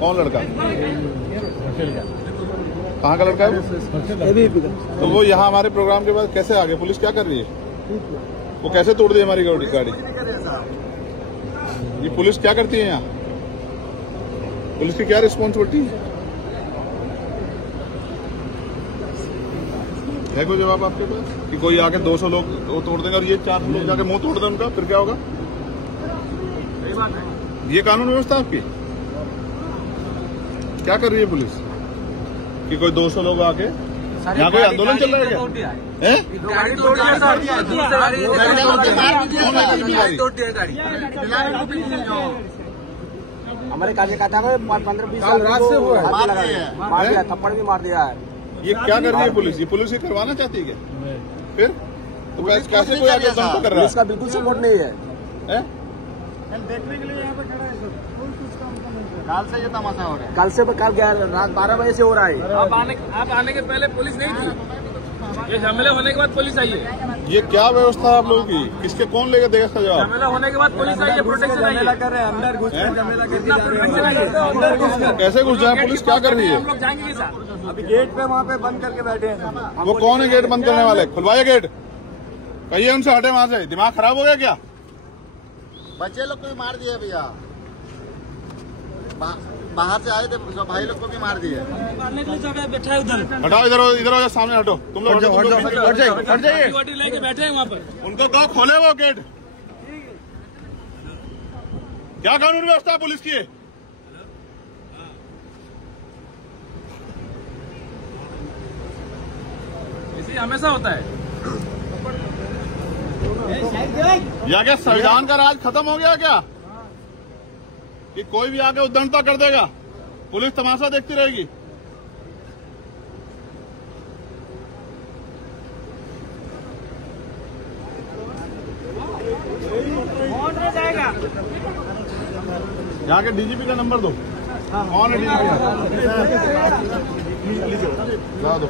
कौन लड़का? कहाँ का लड़का है? तो वो यहाँ हमारे प्रोग्राम के बाद कैसे आ गए? पुलिस क्या कर रही है? वो कैसे तोड़ दी हमारी गाड़ी? ये पुलिस क्या करती है यहाँ? पुलिस की क्या रिस्पॉन्सिबिलिटी है कोई जवाब आपके पास कि कोई आके 200 लोग वो तोड़ देंगे और ये 400 लोग जाके मुंह तोड़ दें उनका, फिर क्या होगा? ये कानून व्यवस्था आपकी क्या कर रही है पुलिस कि कोई 200 लोग आके यहाँ कोई आंदोलन चल रहा है क्या? हमारे कार्यकर्ता को 15-20 साल रात से हुआ मार दिया, थप्पड़ भी मार दिया है। ये क्या कर रही है पुलिस? ये पुलिस ही करवाना चाहती है क्या? फिर तो कैसे कोई आगे कर रहा है? पुलिस का बिल्कुल सपोर्ट नहीं है। देखने के लिए यहाँ पे खड़ा है सर, कोई कुछ काम नहीं। कल से ये तमाशा हो रहा है। कल रात 12 बजे से हो रहा है। आप आने के पहले पुलिस नहीं थी, ये झमेला होने के बाद पुलिस आई है। ये क्या व्यवस्था आप लोगों की? किसके कौन लेकर देगा इसका जवाब? झमेला होने के बाद पुलिस आई है, प्रोटेक्शन आई है। कर रहे हैं अंदर घुस कर झमेला कैसे घुस जाए? पुलिस क्या कर रही है? हम लोग जाएंगे सर, अभी गेट पे वहाँ पे बंद करके बैठे हैं। वो कौन है गेट बंद करने वाले? खुलवाइए गेट, कहिए उनसे हटे वहाँ से। दिमाग खराब हो गया क्या? बच्चे लोग को भी मार दिए भैया, बाहर से आए थे भाई लोग को भी मार दिए। बैठा है उधर, हटाओ, इधर हो सामने हटो। तुम लोग हट जाइए। लेके बैठे हैं वहाँ पर। उनको कहो खोले वो गेट। क्या कानून व्यवस्था है पुलिस की? इसी हमेशा होता है। या क्या संविधान का राज खत्म हो गया क्या कि कोई भी आके उद्दंडता कर देगा, पुलिस तमाशा देखती रहेगी? यहाँ के डीजीपी का नंबर दो। कौन है डीजीपी? ला दो।